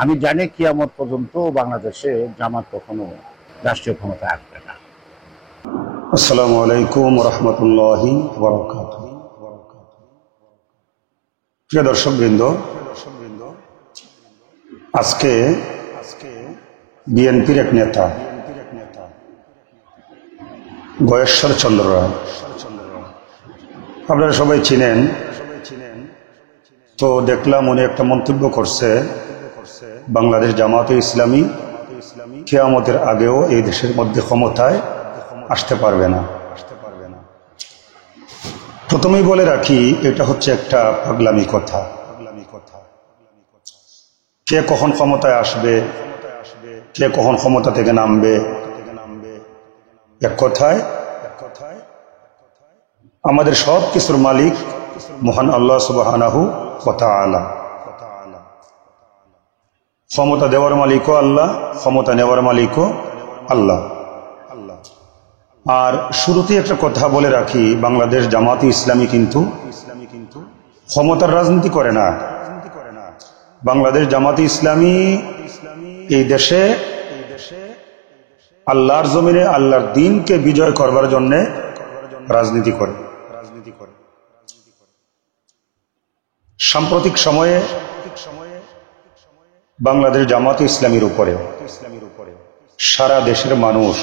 আমি জানি কিয়ামত পর্যন্ত বাংলাদেশে জামাত কখনো রাষ্ট্রীয় ক্ষমতায় আসবে না। আসসালামু আলাইকুম রহমতুল্লাহি বারাকাতুহু। প্রিয় দর্শকবৃন্দ, আজকে বিএনপির এক নেতা গয়েশ্বর চন্দ্র রায়, আপনারা সবাই চিনেন, তো দেখলাম উনি একটা মন্তব্য করছে, বাংলাদেশ জামাতে ইসলামী কিয়ামতের আগেও এই দেশের মধ্যে ক্ষমতায় আসতে পারবে না। প্রথমেই বলে রাখি, এটা হচ্ছে একটা পাগলামি কথা। কে কখন ক্ষমতায় আসবে, কে কখন ক্ষমতা থেকে নামবে, এক কথায় আমাদের সব কিছুর মালিক মহান আল্লাহ সুবহানাহু ওয়া তাআলা। ক্ষমতা দেওয়ার মালিকও আল্লাহ, ক্ষমতা নেওয়ার মালিকও আল্লাহ। আর শুরুতে একটা কথা বলে রাখি, বাংলাদেশ জামাতে ইসলামী কিন্তু ক্ষমতার রাজনীতি করে না। বাংলাদেশ জামাতে ইসলামী এই দেশে আল্লাহর জমিনে আল্লাহর দ্বীনকে বিজয় করবার জন্য রাজনীতি করে। সাম্প্রতিক সময়ে বাংলাদেশ জামাতে ইসলামীর উপরে সারা দেশের মানুষ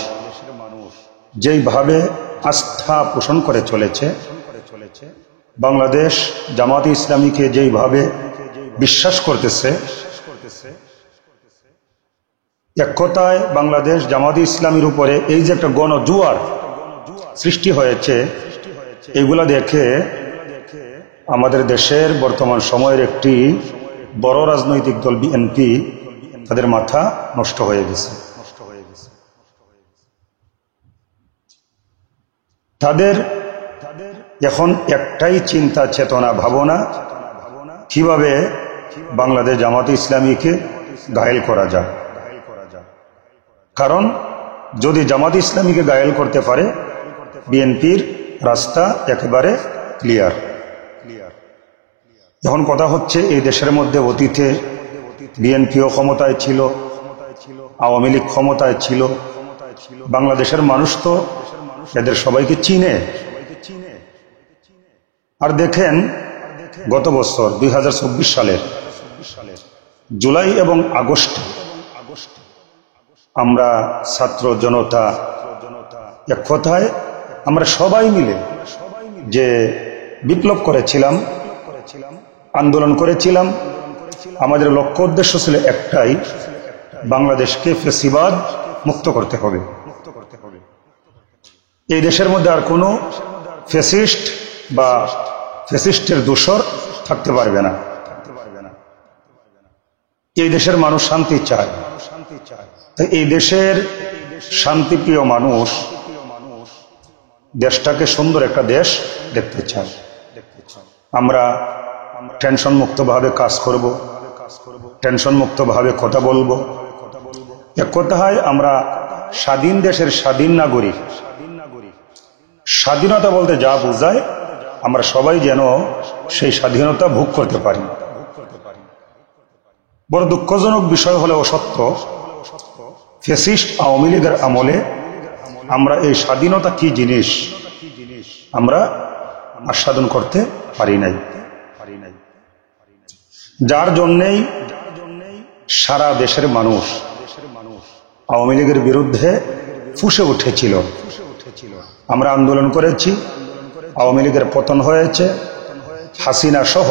যেইভাবে আস্থা পোষণ করে চলেছে, বাংলাদেশ জামাতে ইসলামীকে যেইভাবে বিশ্বাস করতেছে, এক কথায় বাংলাদেশ জামাতে ইসলামীর উপরে এই যে একটা গণজোয়ার সৃষ্টি হয়েছে, এইগুলা দেখে আমাদের দেশের বর্তমান সময়ের একটি বড় রাজনৈতিক দল বিএনপি, তাদের মাথা নষ্ট হয়ে গেছে। তাদের এখন একটাই চিন্তা, চেতনা, ভাবনা, কিভাবে বাংলাদেশ জামাতে ইসলামীকে ঘায়েল করা যায়। কারণ যদি জামাতে ইসলামীকে ঘায়েল করতে পারে, বিএনপির রাস্তা একেবারে ক্লিয়ার। এখন কথা হচ্ছে, এই দেশের মধ্যে অতীতে বিএনপিও ক্ষমতায় ছিল, আওয়ামী লীগ ক্ষমতায় ছিল, বাংলাদেশের মানুষ তো এদের সবাইকে চিনে। আর দেখেন, গত বছর 2024 সালের জুলাই এবং আগস্টে আমরা ছাত্র জনতা, এক কথায় আমরা সবাই মিলে যে বিপ্লব করেছিলাম, আন্দোলন করেছিলাম, আমাদের লক্ষ্য উদ্দেশ্য ছিল একটাই, বাংলাদেশকে ফ্যাসিবাদ মুক্ত করতে হবে। এই দেশের মধ্যে আর কোনো ফ্যাসিস্ট বা ফ্যাসিস্টের দোসর থাকতে পারবে না। এই দেশের মানুষ শান্তি চায়। তাই এই দেশের শান্তিপ্রিয় মানুষ দেশটাকে সুন্দর একটা দেশ দেখতে চায়। আমরা টেনশন মুক্তভাবে কাজ করব, টেনশন মুক্তভাবে কথা বলবো। এক কথায় আমরা স্বাধীন দেশের স্বাধীন নাগরিক। স্বাধীনতা বলতে যা বোঝায়, আমরা সবাই যেন সেই স্বাধীনতা ভোগ করতে পারি। বড় দুঃখজনক বিষয় হলেও সত্য, ফ্যাসিস্ট আওয়ামী লীগের আমলে আমরা এই স্বাধীনতা কি জিনিস আমরা আস্বাদন করতে পারি নাই। যার জন্যেই সারা দেশের মানুষ আওয়ামী লীগের বিরুদ্ধে ফুঁসে উঠেছিল। আমরা আন্দোলন করেছি, আওয়ামী লীগের পতন হয়েছে, হাসিনা সহ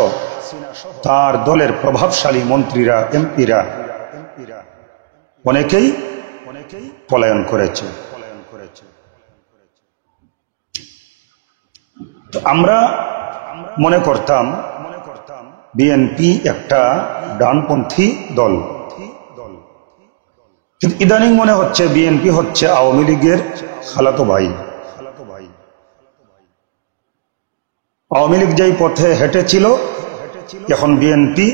তার দলের প্রভাবশালী মন্ত্রীরা, এমপিরা অনেকেই পলায়ন করেছে। তো আমরা মনে করতাম বিএনপি একটা ডানপন্থী দল, কিন্তু ইদানিং মনে হচ্ছে বিএনপি হচ্ছে আওয়ামী লীগের খালাতো ভাই। আওয়ামী লীগ যেই পথে হেঁটেছিল, এখন বিএনপি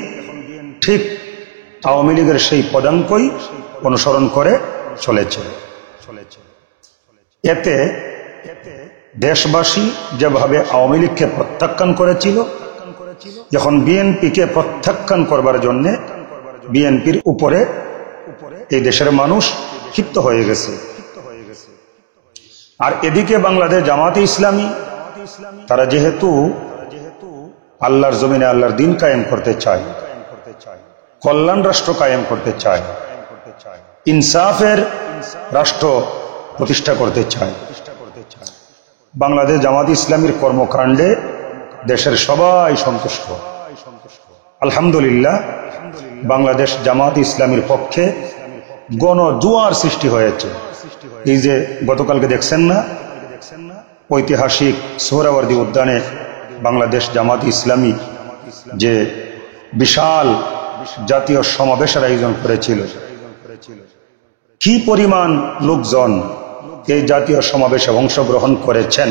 ঠিক আওয়ামী লীগের সেই পদাঙ্কই অনুসরণ করে চলেছে। এতে দেশবাসী যেভাবে আওয়ামী লীগকে প্রত্যাখ্যান করেছিল, এখন বিএনপিকে প্রত্যাখ্যান করবার জন্য বিএনপির উপরে এই দেশের মানুষ ক্ষিপ্ত হয়ে গেছে। আর এদিকে বাংলাদেশ জামাতে ইসলামী, তারা যেহেতু আল্লাহর জমিনে আল্লাহর দিন কায়েম করতে চায়, কল্যাণ রাষ্ট্র কায়েম করতে চায়, ইনসাফের রাষ্ট্র প্রতিষ্ঠা করতে চায়, বাংলাদেশ জামাত ইসলামীর কর্মকাণ্ডে দেশের সবাই সন্তুষ্ট। আলহামদুলিল্লাহ, বাংলাদেশ জামাত ইসলামীর পক্ষে গণজোয়ার সৃষ্টি হয়েছে। এই যে গতকালকে দেখছেন না, ঐতিহাসিক সোহরাওয়ার্দী উদ্যানে বাংলাদেশ জামাত ইসলামী যে বিশাল জাতীয় সমাবেশের আয়োজন করেছিল, কি পরিমাণ লোকজন এই জাতীয় সমাবেশে অংশগ্রহণ করেছেন,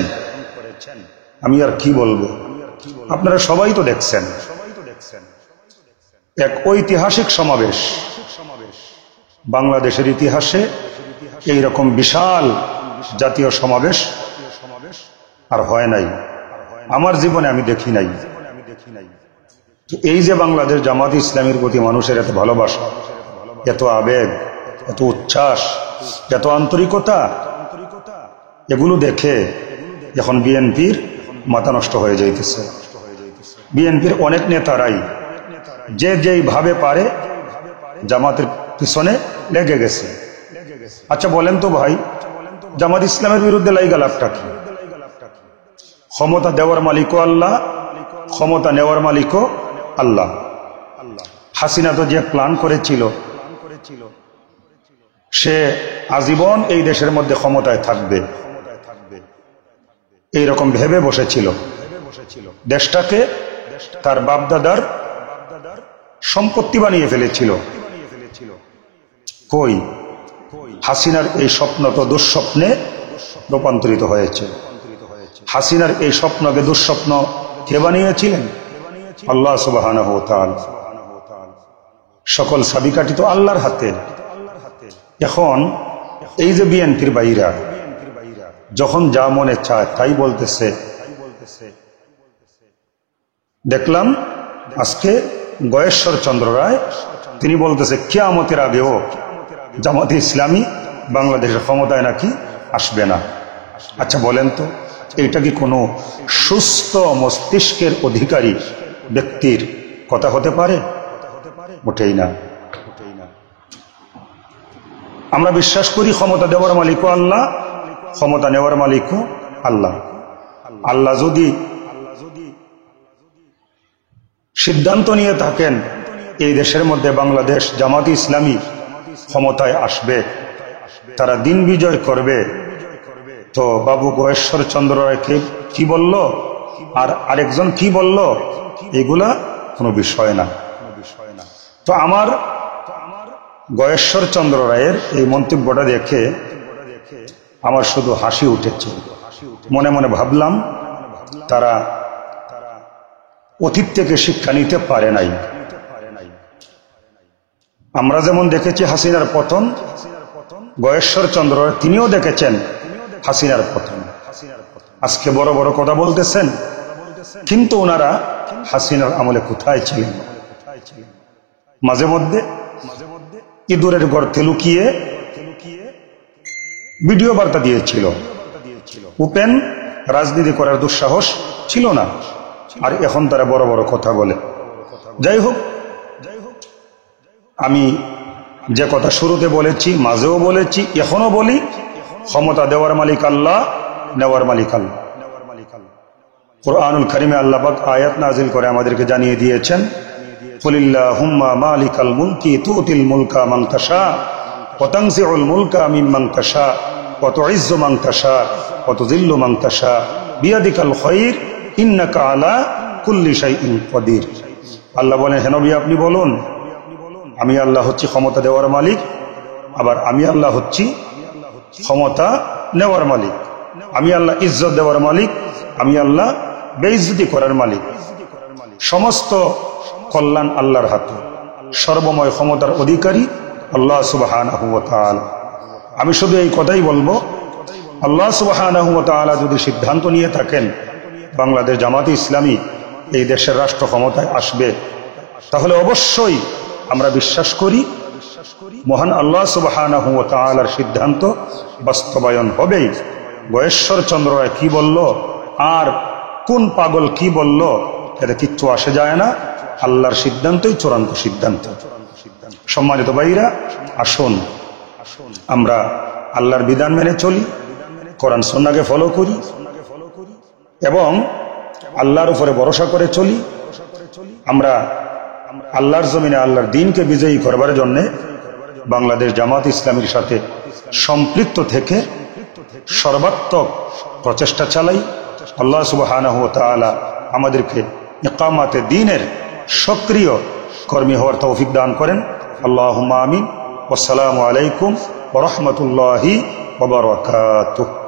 আমি আর কি বলবো, আপনারা সবাই তো দেখছেন। এক ঐতিহাসিক সমাবেশ, বাংলাদেশের ইতিহাসে এইরকম বিশাল জাতীয় সমাবেশ আর হয় নাই, আমার জীবনে আমি দেখি নাই। এই যে বাংলাদেশ জামাত ইসলামীর প্রতি মানুষের এত ভালোবাসা, এত আবেগ, এত উচ্ছ্বাস, এত আন্তরিকতা, এগুলো দেখে এখন বিএনপির মাথা নষ্ট হয়ে যাইতেছে। বিএনপির অনেক নেতারাই যে যেইভাবে পারে জামাতের পিছনে লেগে গেছে। আচ্ছা বলেন তো ভাই, জামাত ইসলামের বিরুদ্ধে লাইগা লাভটা কি? ক্ষমতা দেওয়ার মালিকও আল্লাহ, ক্ষমতা নেওয়ার মালিকও আল্লাহ। হাসিনা তো যে প্ল্যান করেছিল, সে আজীবন এই দেশের মধ্যে ক্ষমতায় থাকবে এইরকম ভেবে বসেছিল। দেশটাকে তার বাপদাদার সম্পত্তি বানিয়ে ফেলেছিল। কই, হাসিনার এই স্বপ্ন তো দুঃস্বপ্নে রূপান্তরিত হয়েছে। হাসিনার এই স্বপ্নকে দুঃস্বপ্ন কে বানিয়েছিলেন? আল্লাহ সুবহানাহু ওয়া তাআলা। সকল চাবিকাঠি তো আল্লাহর হাতে। এখন এই যে বিএনপির বাইরা যখন যা মনে চায় তাই বলতেছে, দেখলাম আজকে গয়েশ্বর চন্দ্র রায় তিনি বলতেছে কিয়ামতের আগেও জামাতে ইসলামী বাংলাদেশের ক্ষমতায় নাকি আসবে না। আচ্ছা বলেন তো, এটা কি কোনো সুস্থ মস্তিষ্কের অধিকারী ব্যক্তির কথা হতে পারে? মোটেই না। আমরা বিশ্বাস করি ক্ষমতা দেওয়ার মালিকও আল্লাহ, ক্ষমতা নেওয়ার মালিকও আল্লাহ। আল্লাহ যদি সিদ্ধান্ত নিয়ে থাকেন এই দেশের মধ্যে বাংলাদেশ জামাত ইসলামী ক্ষমতায় আসবে, তারা দিন বিজয় করবে, তো বাবু গয়েশ্বর চন্দ্র রায়কে কি বলল আর আরেকজন কি বলল, এগুলা কোনো বিষয় না। তো আমার গয়েশ্বর চন্দ্র রায়ের এই মন্তব্যটা দেখে আমার শুধু হাসি উঠেছে। মনে মনে ভাবলাম তারা অতীত থেকে শিক্ষা নিতে পারে নাই। আমরা যেমন দেখেছি হাসিনার পতন, গয়েশ্বর চন্দ্র তিনিও দেখেছেন হাসিনার পতন। আজকে বড় বড় কথা বলতেছেন, কিন্তু ওনারা হাসিনার আমলে কোথায় ছিলেন? মাঝে মধ্যে ইঁদুরের গর্তে লুকিয়ে ভিডিও বার্তা দিয়েছিল। উপেন রাজনীতি করার দুঃসাহস ছিল না, আর এখন তারা বড় বড় কথা বলে। যাই হোক, আমি যে কথা শুরুতে বলেছি, মাঝেও বলেছি, এখনো বলি, ক্ষমতা দেওয়ার মালিক আল্লাহ, নেওয়ার মালিক আল্লাহ। কুরআনুল কারীমে আল্লাহ পাক আয়াত নাজিল করে আমাদেরকে জানিয়ে দিয়েছেন, কুলিল্লাহুম্মা মালিকাল মুলকি তুতিল মুলকা মান তাশা ওয়া তানজিউল মুলকা মিম্মান তাশা ওয়া তুইজ্জু মান তাশা ওয়া তুযিল্লু মান তাশা বিয়াদিকাল খায়র ইন্নাকা আলা কুল্লি শাইইন কাদির। আল্লাহ বলেন, হে নবী আপনি বলুন, আমি আল্লাহ হচ্ছি ক্ষমতা দেওয়ার মালিক, আবার আমি আল্লাহ হচ্ছি ক্ষমতা নেওয়ার মালিক। আমি আল্লাহ ইজ্জত দেওয়ার মালিক, আমি আল্লাহ বেইজ্জতি করার মালিক। সমস্ত কল্যাণ আল্লাহর হাতে, সর্বময় ক্ষমতার অধিকারী আল্লাহ সুবহানাহু ওয়া তাআলা। আমি শুধু এই কথাই বলবো, আল্লাহ সুবহানাহু ওয়া তাআলা যদি সিদ্ধান্ত নিয়ে থাকেন বাংলাদেশ জামাতে ইসলামী এই দেশের রাষ্ট্র ক্ষমতায় আসবে, তাহলে অবশ্যই আমরা বিশ্বাস করি মহান আল্লাহ সুবহানাহু ওয়া তাআলার সিদ্ধান্ত বাস্তবায়ন হবেই। গয়েশ্বর চন্দ্র রায় কি বলল আর কোন পাগল কি বলল এতে কিচ্ছু আসে যায় না, আল্লাহর সিদ্ধান্তই চূড়ান্ত সিদ্ধান্ত। সম্মানিত ভাইরা, আসুন আমরা আল্লাহর বিধান মেনে চলি, কোরআন সুন্নাহকে ফলো করি এবং আল্লাহর উপরে ভরসা করে চলি। আমরা আল্লাহর জমিনে আল্লাহর দ্বীনকে বিজয়ী করবার জন্য বাংলাদেশ জামাত ইসলামীর সাথে সম্পৃক্ত থেকে সর্বাত্মক প্রচেষ্টা চালাই। আল্লাহ সুবহানাহু ওয়া তাআলা আমাদেরকে ইকামাতে দ্বীনের সক্রিয় কর্মী হওয়ার তৌফিক দান করেন। আল্লাহুম্মা আমিন। ওয়াসসালামু আলাইকুম ওয়া রাহমাতুল্লাহি ওয়া বারাকাতুহু।